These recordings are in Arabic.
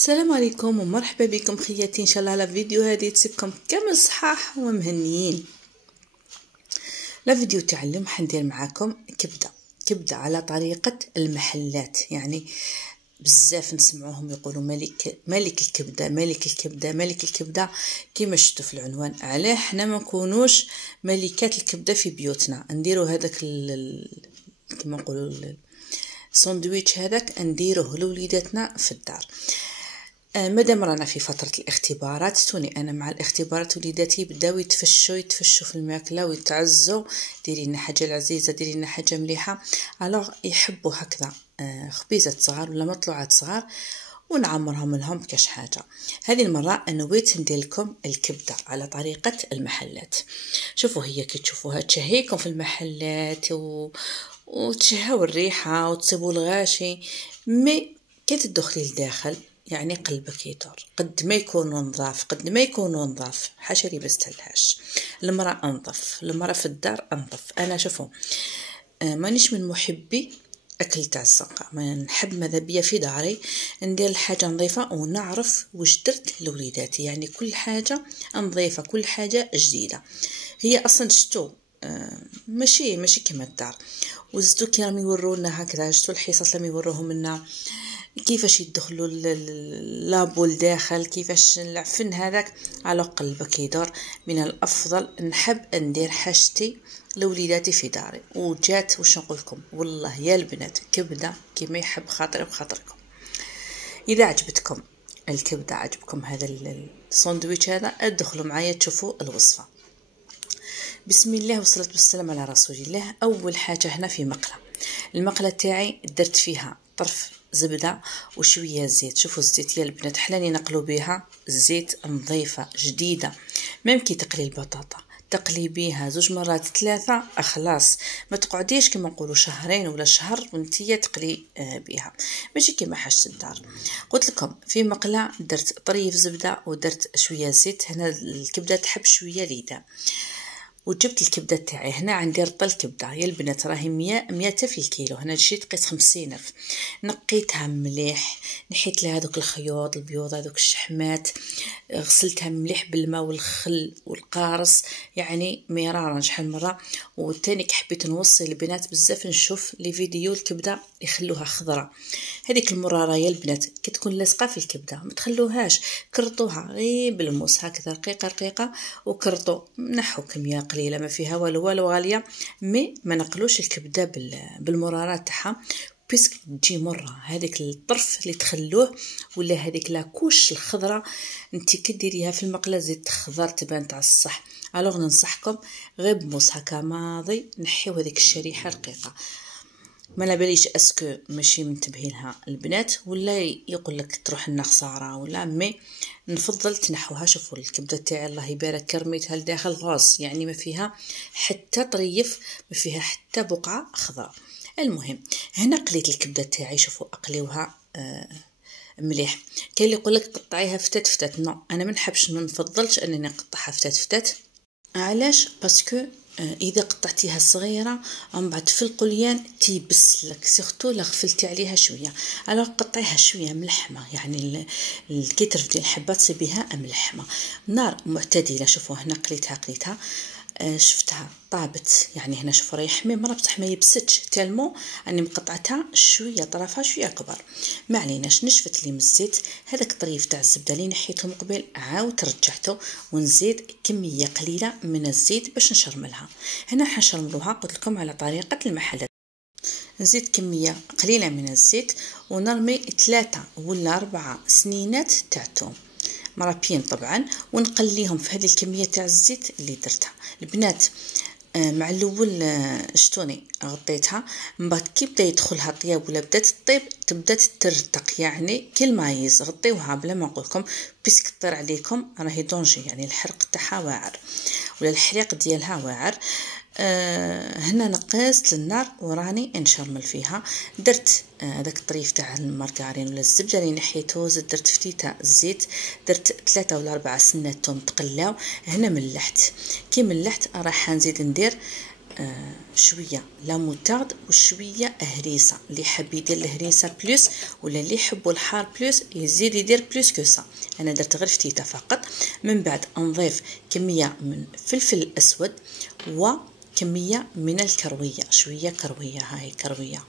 السلام عليكم ومرحبا بكم خياتي، ان شاء الله على فيديو هذه تسيبكم كامل صحاح ومهنيين. لا فيديو تعلم حندير معاكم كبده على طريقه المحلات. يعني بزاف نسمعوهم يقولوا ملك الكبده كيما شفتوا في العنوان. علاه حنا ما نكونوش ملكات الكبده في بيوتنا؟ نديروا هذاك كيما نقولوا الساندويتش هذاك نديروه لوليداتنا في الدار. مادام رانا في فترة الاختبارات، توني أنا مع الاختبارات وليداتي بداو يتفشوا في الماكلة ويتعزوا، ديري لنا حاجة العزيزة، ديري لنا حاجة مليحة. الوغ يحبوا هكذا خبيزات صغار ولا مطلوعات صغار ونعمرهم لهم بكاش حاجة. هذه المرة نويت ندير لكم الكبدة على طريقة المحلات. شوفوا هي كي تشوفوها تشهيكم في المحلات وتشهوا الريحة وتصيبوا الغاشي، مي كي تدخلي لداخل يعني قلبك يدور. قد ما يكونوا نظاف حاشا لي بستلهاش. المرأة انظف، المرأة في الدار انظف. انا شوفوا مانيش من محبي اكل تاع الزنقه، ما نحب ماذا بيا في داري ندير الحاجه نظيفه ونعرف واش درت لوليداتي. يعني كل حاجه نظيفه، كل حاجه جديده. هي اصلا شتو ماشي كما الدار. وزدو كي راهم يورونا هكذا، شتو الحصص لما يوروهم لنا كيفاش يدخلوا لابو الداخل، كيفاش العفن هذاك، على قلبك يدور. من الافضل نحب ندير حاجتي لوليداتي في داري. وجات واش نقول لكم، والله يا البنات كبده كيما يحب خاطري بخاطركم. اذا عجبتكم الكبده، عجبكم هذا الساندويتش هذا، ادخلوا معايا تشوفوا الوصفه. بسم الله والصلاه والسلام على رسول الله. اول حاجه هنا في المقله تاعي درت فيها طرف زبده وشويه زيت. شوفوا الزيت يا البنات حلاني نقلوا بها، الزيت نظيفه جديده. ممكن تقلي البطاطا تقلي بيها 2 مرات 3 خلاص، ما تقعديش كما نقولوا شهرين ولا شهر وانتي تقلي بيها، ماشي كما حاجه الدار. قلت لكم في مقله درت طريف زبده ودرت شويه زيت. هنا الكبده تحب شويه ليده. وجبت الكبده تاعي. هنا عندي رطل كبده يا البنات راهي 100 في الكيلو. هنا جيت قيت 50 ألف. نقيتها مليح، نحيت لها هذوك الخيوط البيوض، هذوك الشحمات، غسلتها مليح بالماء والخل والقارص، يعني مرارا شحال مره. وثاني حبيت نوصي البنات بزاف نشوف لي فيديو الكبده يخلوها خضره. هذيك المراره يا البنات كي تكون لاصقه في الكبده ما تخلوهاش، كرطوها غير بالموس هكذا رقيقه وكرطوا، نحو كميه قليله ما فيها والو غاليه. مي ما نقلوش الكبده بالمرارات تاعها بيسك تجي مره. هذيك الطرف اللي تخلوه ولا هذيك لاكوش الخضره انت كديريها في المقله زيت خضر تبان تاع الصح. الوغ ننصحكم غير بموس هكا ماضي نحيو هذيك الشريحه رقيقه. ما نباليش اسكو ماشي منتبهين لها البنات ولا يقول لك تروح لنا خساره ولا، مي نفضل تنحوها. شوفوا الكبده تاعي الله يبارك كرميتها لداخل غاص، يعني ما فيها حتى طريف، ما فيها حتى بقعه خضراء. المهم هنا قليت الكبده تاعي. شوفوا اقليوها مليح. كاين اللي يقول لك قطعيها فتات. نو، انا ما نحبش، ما نفضلش انني نقطعها فتات. علاش؟ باسكو اذا قطعتيها صغيره ومن بعد في القليان تيبس لك، سيرتو لا غفلتي عليها شويه. على قطعيها شويه ملحمه، يعني كي ترفدي الحبه تصيبيها ملحمه، نار معتدله. شوفوا هنا قليتها شفتها طابت، يعني هنا شوفوا راهي حميمه بصح ما يبستش تالمو اني مقطعتها شويه طرفها شويه كبر. ما عليناش، نشفت لي من الزيت. هذاك الطريف تاع الزبده اللي نحيته من قبل عاود رجعته ونزيد كميه قليله من الزيت باش نشرملها. هنا حنشرملوها قلت لكم على طريقه المحلات. نزيد كميه قليله من الزيت ونرمي 3 ولا 4 سنينات تاع الثوم مرابين طبعا، ونقليهم في هذه الكميه تاع الزيت اللي درتها. البنات مع الاول شتوني غطيتها، من بعد كي بدا يدخلها طياب ولا بدات تطيب تبدا ترتق، يعني كي المايز غطيوها بلا ما نقولكم بيسك طير عليكم راهي دونجي، يعني الحرق تاعها واعر ولا الحريق ديالها واعر. هنا نقصت للنار وراني نشرمل فيها. درت داك الطريف تاع المارغرين ولا الزبده اللي نحيته، درت فتيته الزيت، درت 3 ولا 4 سنات توم تقلاو. هنا ملحت، كي ملحت راح نزيد ندير شويه لا موتارد وشويه هريسه. اللي حاب يدير الهريسه بلوس ولا اللي يحبوا الحار بلوس يزيد يدير بلوس كوسا. انا درت غير فتيته فقط. من بعد نضيف كميه من فلفل اسود وكميه من الكرويه، شويه كرويه، هاي كرويه.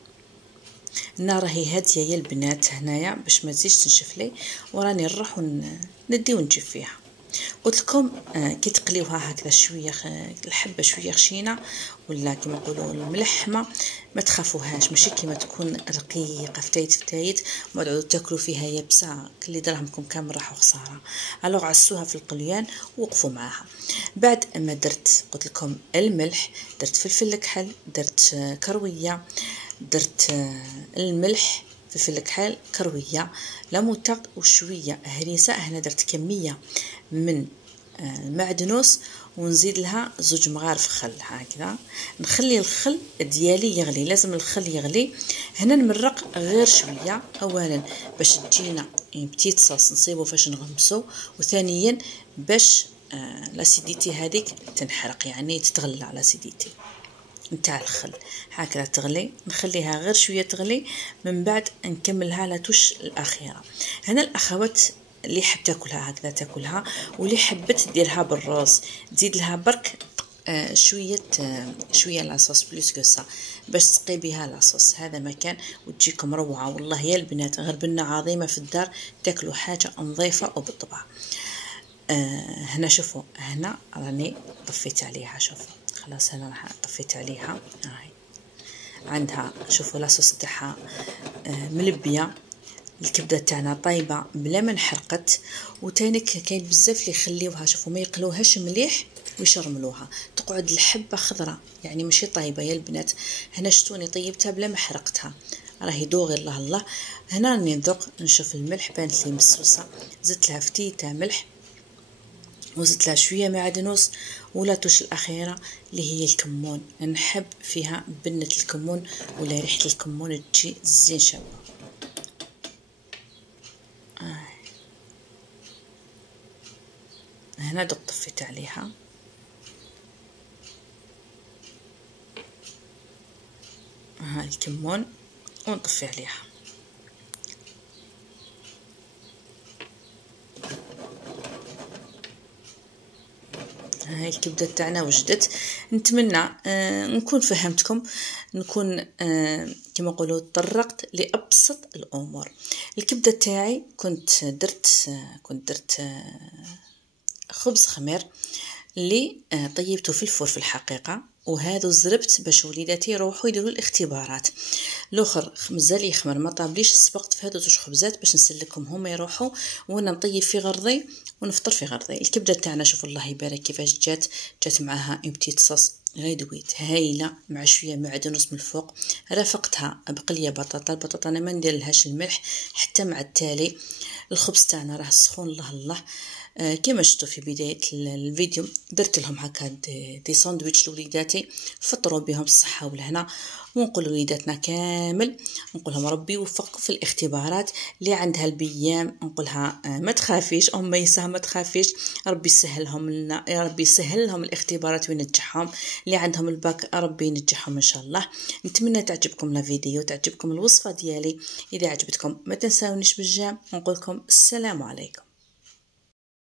النار راهي هاديه يا البنات هنايا باش ما تزيدش تنشف لي، وراني نروح ندي ونجيب فيها. قلت لكم كي تقليوها هكذا شويه الحبه شويه خشينه ولا كما نقولوا الملحمه ما تخافوهاش، ماشي كيما تكون رقيقه فتايت ما تعودوا تاكلوا فيها يابسه كلي دراهمكم كامل راحوا خساره. الوغ عسوها في القليان ووقفوا معاها. بعد ما درت قلت لكم الملح، درت فلفل الكحل، درت كرويه، درت الملح، فلفل الكحل، كرويه، ليموطه وشويه هريسه. هنا درت كميه من المعدنوس ونزيد لها 2 مغارف خل هكذا. نخلي الخل ديالي يغلي، لازم الخل يغلي. هنا نمرق غير شويه، اولا باش تجينا بتيت صوص نصيبو فاش نغمسو، وثانيا باش لاسيديتي هذيك تنحرق، يعني تتغلى على لاسيديتي نتاع الخل هكذا تغلي. نخليها غير شويه تغلي، من بعد نكملها على توش الاخيره. هنا الاخوات اللي حب تاكلها هكذا تاكلها، واللي حبت ديرها بالروز تزيد لها برك شويه لاصوص بلوس كو باش تسقي بها لاصوص. هذا مكان وتجيكم روعه والله يا البنات، غير بنا عظيمه في الدار تاكلوا حاجه نظيفه وبالطبع. هنا شوفوا، هنا راني طفيت عليها، شوفوا خلاص هنا راح طفيت عليها. هاي عندها شوفوا لاصوص تاعها ملبيه، الكبده تاعنا طايبه بلا ما انحرقت. وتاني كاين بزاف اللي يخليوها شوفوا ما يقلوهاش مليح ويشرملوها، تقعد الحبه خضراء يعني ماشي طايبه يا البنات. هنا شتوني طيبتها بلا ما حرقتها، راهي دوغي الله الله. هنا راني نذوق نشوف الملح بانت لي مسوسه، زدت لها فتيته ملح وزدت لها شويه معدنوس، ولا توش الاخيره اللي هي الكمون. نحب فيها بنه الكمون ولا ريحه الكمون تجي زين شابه. هنا دوك طفيت عليها. ها الكمون ونطفي عليها. هاي الكبده تاعنا وجدت. نتمنى نكون فهمتكم، نكون كما نقولوا طرقت لابسط الامور. الكبده تاعي كنت درت خبز خمير اللي طيبته في الفور في الحقيقه، وهذا زربت باش وليداتي يروحوا يديروا الاختبارات. الاخر مازال يخمر ما طابليش، سبقت في هذو 2 خبزات باش نسلكهم هما يروحوا وانا نطيب في غرضي ونفطر في غرضي. الكبده تاعنا شوف الله يبارك كيفاش جات معاها بتيت صوص غير دويت هايله مع شويه معدنوس من الفوق. رافقتها بقليه بطاطا. البطاطا انا ما ندير لهاش الملح حتى مع التالي. الخبز تاعنا راه سخون الله الله. كما شفتوا في بدايه الفيديو درت لهم هكا دي ساندويتش لوليداتي فطروا بهم الصحه والهنا. ونقول لوليداتنا كامل نقول لهم ربي يوفقكم في الاختبارات. اللي عندها البيام نقولها ما تخافيش ام ميسه، ما تخافيش، ربي يسهلهم لنا، يا ربي يسهل لهم الاختبارات وينجحهم. اللي عندهم الباك ربي ينجحهم ان شاء الله. نتمنى تعجبكم لا فيديو، تعجبكم الوصفه ديالي. اذا عجبتكم ما تنساونيش بالجام، نقول لكم السلام عليكم.